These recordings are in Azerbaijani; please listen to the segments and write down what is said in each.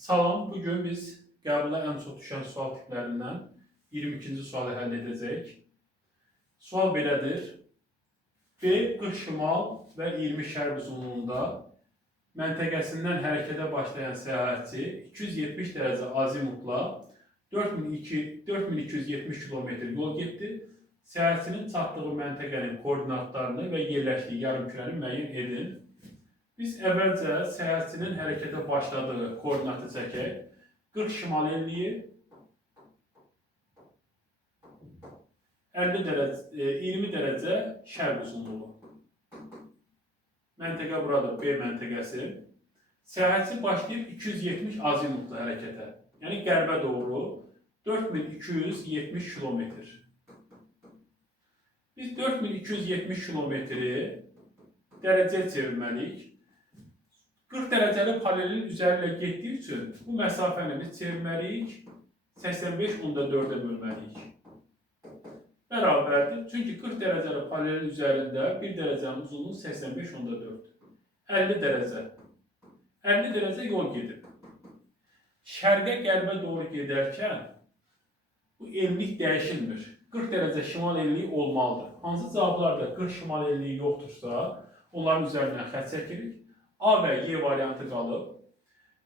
Salam, bugün biz qəbula ən çox düşən sual tiplərindən 22-ci sualı həll edəcəyik. Sual belədir. B 40 şimal və 20 şərq uzunluğunda məntəqəsindən hərəkətə başlayan səyahətçi 270 dərəcə azimutla 4270 kilometr yol getdi. Səyahətçinin çatdığı məntəqənin koordinatlarını və yerləşdiyi yarımkürəni müəyyən edin. Biz əvvəlcə səyahətçinin hərəkətə başladığı koordinatı çəkək. 40 şimal enliyi, 20 dərəcə şərq uzunluğu. Məntəqə buradır, B məntəqəsi. Səyahətçi başlayıb 270 azimutla hərəkətə. Yəni qərbə doğru 4270 kilometr. Biz 4270 kilometri dərəcəyə çevirməliyik. 40 dərəcəli paralelin üzərilə getdiyi üçün bu məsafəni biz çevirməliyik, 85.4-ə bölməliyik. Bərabərdir. Çünki 40 dərəcəli paralelin üzərində 1 dərəcənin uzunluğu 85.4. 50 dərəcə. 50 dərəcə yol gedib. Şərqə qərbə doğru gedərkən bu enlik dəyişilmir. 40 dərəcə şimal enliyi olmalıdır. Hansı cavablarda 40 şimal enliyi yoxdursa, onların üzərindən xətt çəkirik. A və Y variantı qalıb.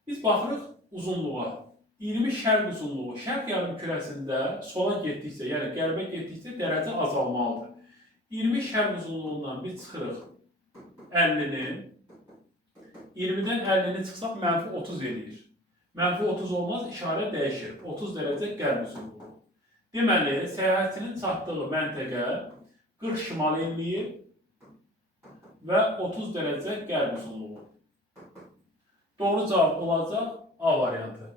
Biz baxırıq uzunluğa. 20 şərq uzunluğu. Şərq yarımkürəsində sola getdikcə, yəni qərbə getdikcə dərəcə azalmalıdır. 20 şərq uzunluğundan biz çıxırıq 50-nin. 20-dən 50-ni çıxsaq mənfi 30 eləyir. Mənfi 30 olmaz, işarə dəyişir. 30 dərəcə qərb uzunluğu. Deməli, səyahətçinin çatdığı məntəqə 40 şimal enliyi və 30 dərəcə qərb uzunluğu. Doğru cavab olacaq A variantı.